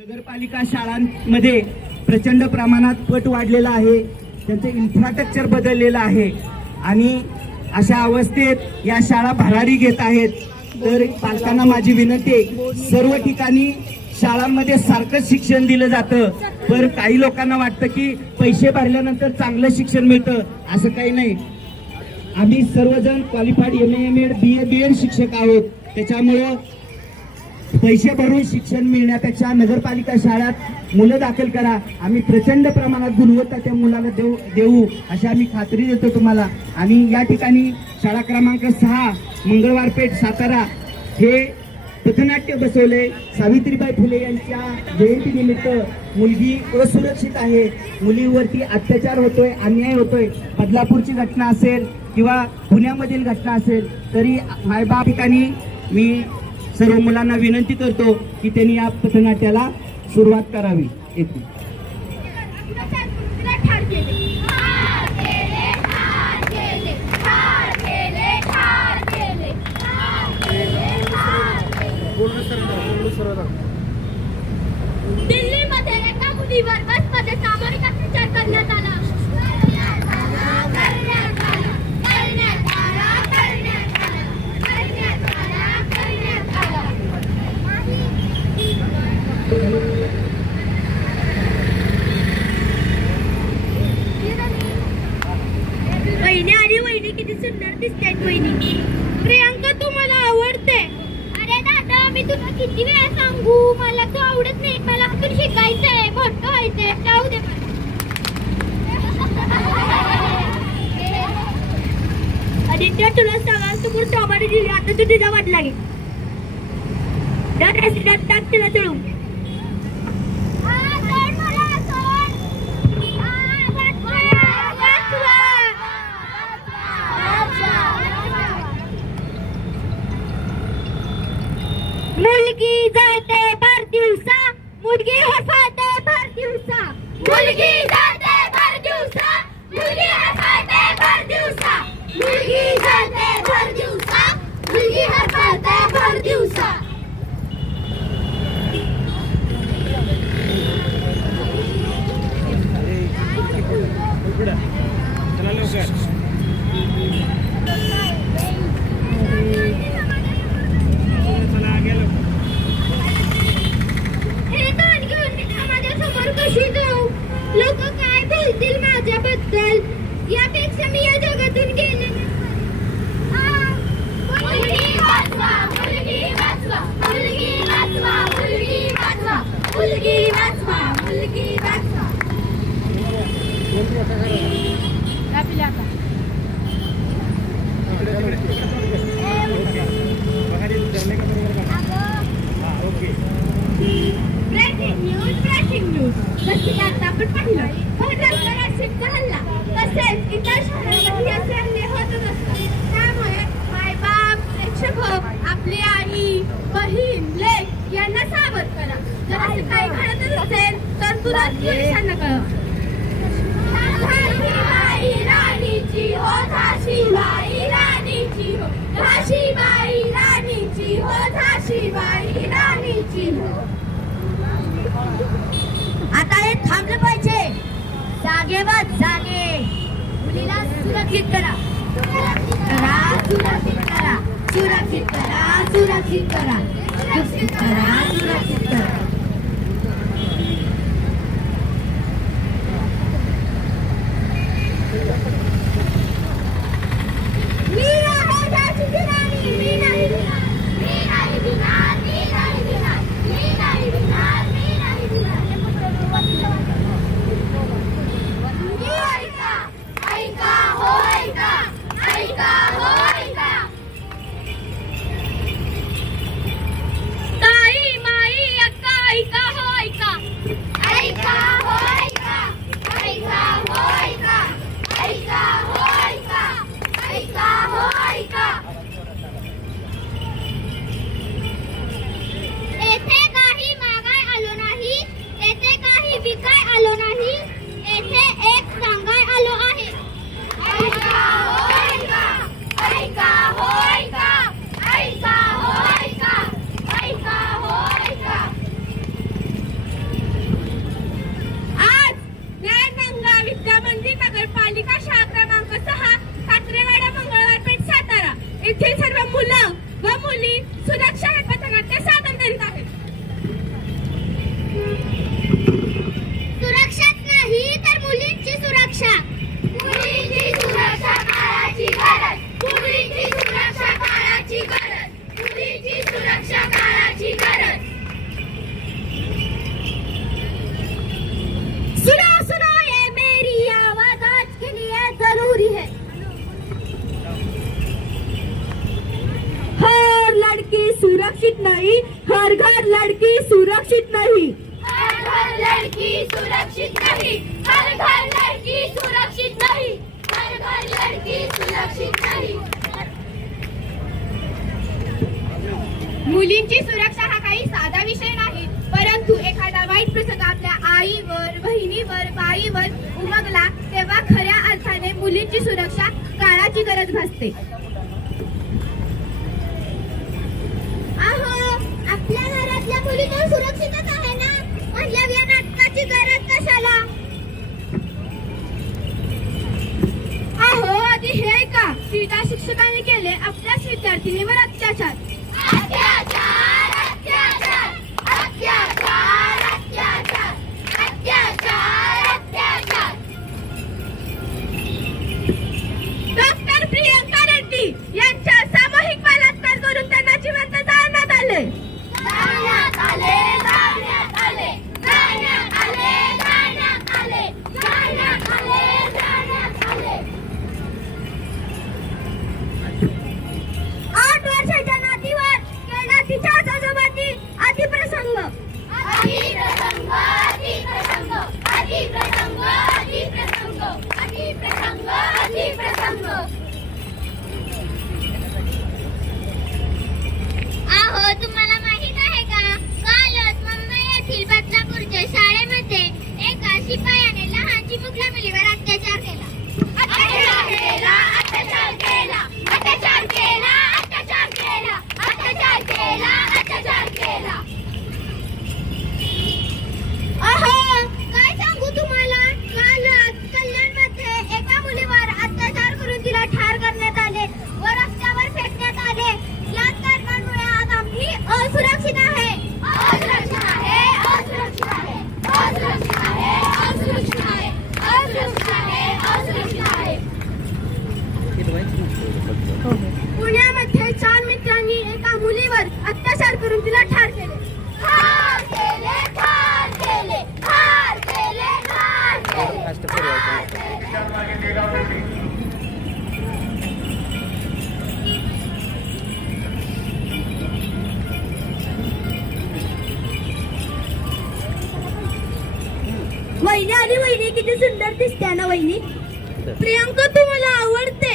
नगरपालिका शाळांमध्ये प्रचंड प्रमाणात पट वाढलेला आहे. त्यांचं इन्फ्रास्ट्रक्चर बदललेलं आहे. आणि अशा अवस्थेत या शाळा भरारी घेत आहेत. तर पालकांना माझी विनंती आहे सर्व ठिकाणी शाळांमध्ये सारखंच शिक्षण दिलं जातं. पण काही लोकांना वाटतं की पैसे भरल्यानंतर चांगलं शिक्षण मिळतं. असं काही नाही. आम्ही सर्वजण qualified M M Ed B A B Ed शिक्षक आहोत. त्याच्यामुळं पैसे भरून शिक्षण मिळण्यापेक्षा नगरपालिका शाळात मुलं दाखल करा. आम्ही प्रचंड प्रमाणात गुणवत्ता त्या मुलाला देऊ देऊ अशी आम्ही खात्री देतो तुम्हाला. आणि या ठिकाणी शाळा क्रमांक सहा मंगळवार पेठ सातारा हे पथनाट्य बसवले. सावित्रीबाई फुले यांच्या जयंतीनिमित्त मुलगी असुरक्षित आहे. मुलीवरती अत्याचार होतोय अन्याय होतोय. बदलापूरची घटना असेल किंवा पुण्यामधील घटना असेल तरी मायबा ठिकाणी मी सर्व मुलांना विनंती करतो की त्यांनी या पथनाट्याला सुरुवात करावी. येते. ठार केले दिल्लीमध्ये एका मुलीवर बसमध्ये सामूहिक अत्याचार करण्यात आला करण्यात आला करण्यात आला करण्यात आला करण्यात आला करण्यात आला वहिनी आणि वहिनी किती सुंदर दिसतात वहिनी प्रियांका तू मला आवडते अरे दादा मी तुला किती वेळा सांगू मला तू आवडत नाही मला पण शिकायचंय मोठं व्हायचंय जाऊ दे मला. आदित्य तुला सांगा टोमॅटो दिली आता तू तिचा वाट लागेल. टाक तिला मुलगी जाते भर दिवसा मुलगी हसाते भर दिवसा. मुलगी जाते भर दिवसा मुलगी हसाते भर दिवसा. मुलगी जाते भर दिवसा हसाते भर दिवसा हे दान घेऊन मी समाजासमोर कशी जाऊ लोक काय बोलतील माझ्याबद्दल यापेक्षा मी या जगातून गेले मुलगी वाचवा मुलगी वाचवा मुलगी वाचवा मुलगी वाचवा मुलगी वाचवा मुलगी वाचवा ब्रेकिंग न्यूज ब्रेकिंग न्यूज जसे की आता आपण पाहिलं भारताचा राष्ट्रीय हल्ला तसेच इतर शहरांमध्ये असे हल्ले होतच असतात त्यामुळे मायबाप प्रेक्षक आपली आई बहीण लेक यांना सावध करा जर असे काही घडतच असेल तर तुरंत पोलिसांना कळवा झाशीबाई राणीची हो झाशीबाई राणीची हो झाशीबाई राणीची हो झाशीबाई राणीची हो आता हे थांबलं पाहिजे जागेवर जागे. मुलीला सुरक्षित करा. करा सुरक्षित करा. सुरक्षित करा सुरक्षित करा. सुरक्षित करा सुरक्षित करा. मुलींची सुरक्षा हा काही साधा विषय नाही परंतु एखादा वाईट प्रसंग आपल्या आईवर बहिणीवर बाईवर उमगला तेव्हा खऱ्या अर्थाने मुलींची सुरक्षा काळाची गरज भासते. आपल्या आहे ना? या नाटकाची गरज कशाला? आहो आधी हे का शिक्षकाने केले आपल्याच विद्यार्थिनीवर अत्याचार. वहिनी आणि वहिनी किती सुंदर दिसते ना वहिनी. प्रियांका तू मला आवडते.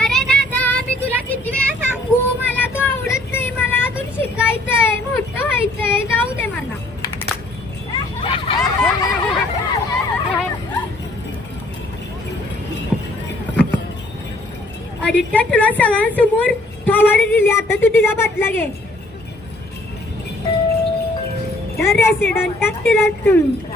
अरे दादा मी तुला किती वेळा सांगू? मला तो आवडत नाही. मला अजून शिकायचंय मोठं व्हायचंय. जाऊ दे मला. आदित्य तुला सगळ्यांसमोर थोवाडी दिली. आता तू तिला बदला घे. तर रेसिडेंट तिला तुम्ही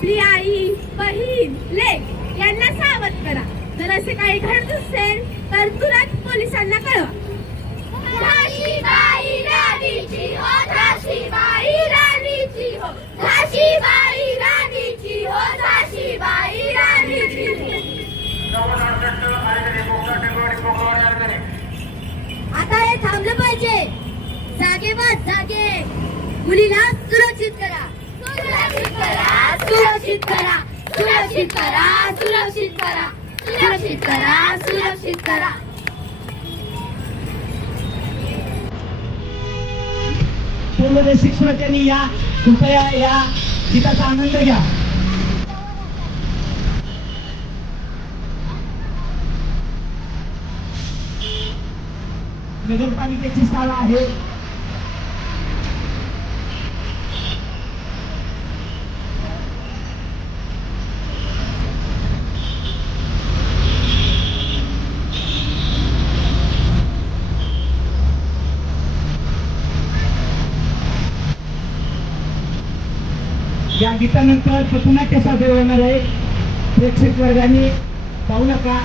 आपली आई बहीण लेख यांना सावध करा. जर असे काही घडत असेल तर तुरंत पोलिसांना कळवा. हो, हो. हो, आता हे थांबलं पाहिजे. जागे बस जागे. मुलीला सुरक्षित सुरक्षित करा सुरक्षित करा सुरक्षित करा सुरक्षित करा. पूर्ण शिक्षणार्थ्यांनी या कृपया या गीताचा आनंद घ्या. नगरपालिकेची शाळा आहे. गीतानंतर पुन्हा कसा होणार आहे. प्रेक्षक वर्गाने पाहू नका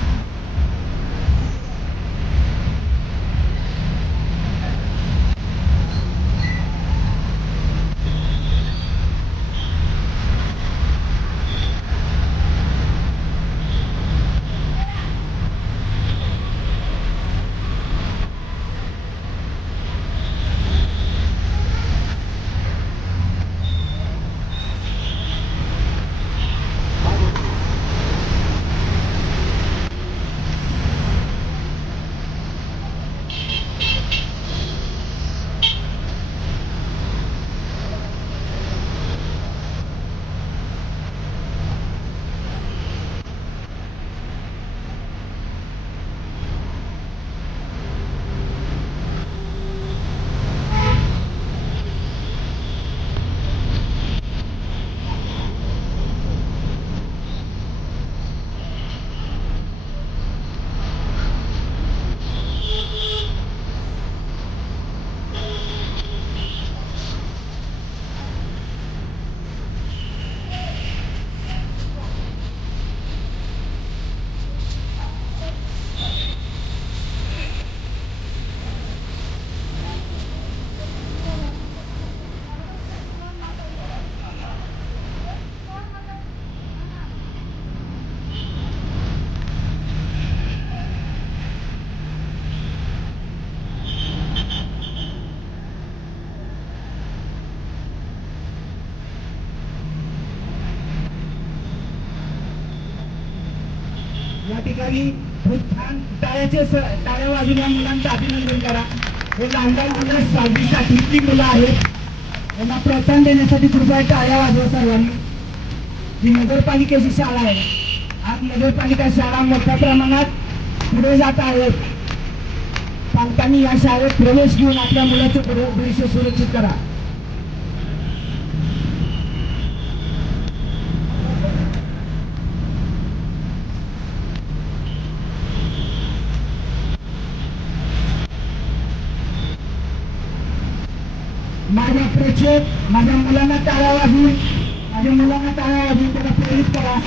या ठिकाणी खूप छान टाळ्याचे स- टाळ्या वाजून मुलांचं अभिनंदन करा. हे लहान लहान मुलं सहावी सातवीची मुलं आहेत. यांना प्रोत्साहन देण्यासाठी कृपया टाळ्या वाजवा सर्वांनी. ही नगरपालिकेची शाळा आहे. आज नगरपालिका शाळा मोठ्या प्रमाणात पुढे जात आहेत. पालकांनी या शाळेत प्रवेश घेऊन आपल्या मुलाचं भविष्य सुरक्षित करा माझ्या प्रेक्षक माझ्या मुलांना टाळ्या वाजवून माझ्या मुलांना टाळ्या वाजवून त्याला प्रेरित करा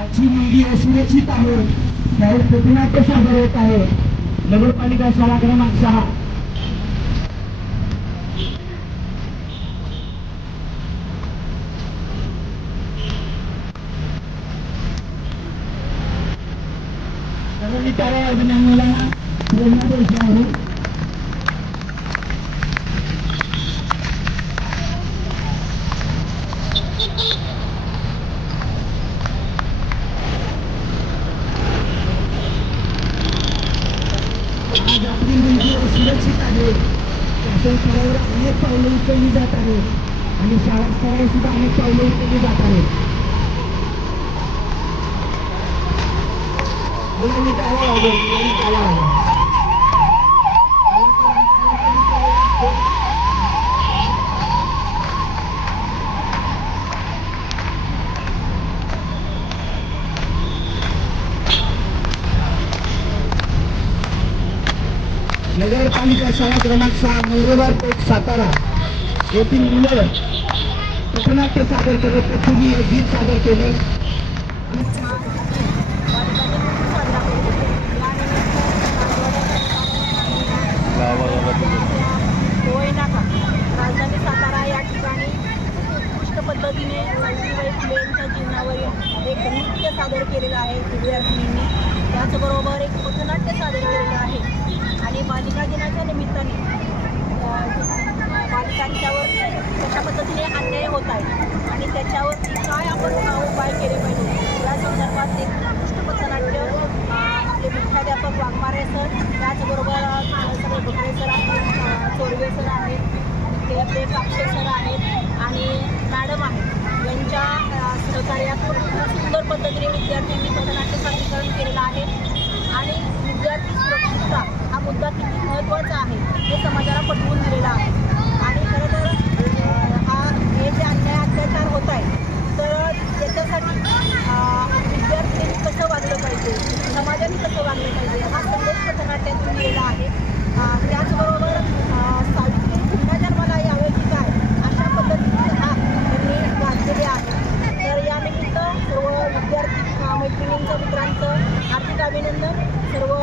आजची मुलगी असुरक्षित आहे त्यावर प्रतिनाट्य सादर होत आहे नगरपालिका शाळा क्रमांक सहा. सर्वांनी टाळ्या मुलांना प्रेरणा द्यायची आहे आज आपली मुलगी सुरक्षित आहे शासन स्तरावर अनेक पावलं उचलली जात आहेत आणि शाळा स्तरावर सुद्धा अनेक पावले उचलली जात आहेत मुलांनी टाळ्या वाजवा, मुलांनी टाळ्या वाजवा. नगरपालिका शाळा क्रमांक सहा मंगळवार पेठ सातारा. येथील मुलं पथनाट्य सादर करत तुम्ही गीत सादर केले. होय नाका राजधानी सातारा या ठिकाणी उत्कृष्ट पद्धतीने सावित्रीबाई फुले यांच्या जीवनावरील एक नृत्य सादर केलेलं आहे विद्यार्थिनींनी त्याचबरोबर एक पथनाट्य सादर केलेलं आहे आणि बालिका दिनाच्या निमित्ताने अ, बालिकांच्यावर कशा पद्धतीने अन्याय होत आहे आणि त्याच्यावरती काय आपण उपाय केले पाहिजे या संदर्भात एक उत्कृष्ट पथनाट्य अ, आपले मुख्याध्यापक वाघमारे सर त्याचबरोबर अ, सर आहेत चोरगे सर आहेत ते आपले कापसे सर आहेत आणि मॅडम आहेत. यांच्या सहकार्यातून सुंदर पद्धतीने विद्यार्थ्यांनी पथनाट्य सादरीकरण केलेलं आहे आणि विद्यार्थी सुरक्षितता हा मुद्दा किती महत्त्वाचा आहे हे समाजाला पटवून दिलेला आहे. आणि खरं तर हा हे जे अन्याय अत्याचार होत आहे तर त्याच्यासाठी विद्यार्थ्यांनी कसं वागलं पाहिजे समाजाने कसं वागलं पाहिजे हा संदेश पथनाट्यातून दिलेला आहे. त्याचबरोबर अ, सावित्री पुन्हा जन्माला यावे की काय अशा पद्धतीचे हा त्यांनी गाजलेले आहे. तर यानिमित्त सर्व विद्यार्थी अ, मैत्रिणींचं मित्रांचं हार्दिक अभिनंदन. सर्व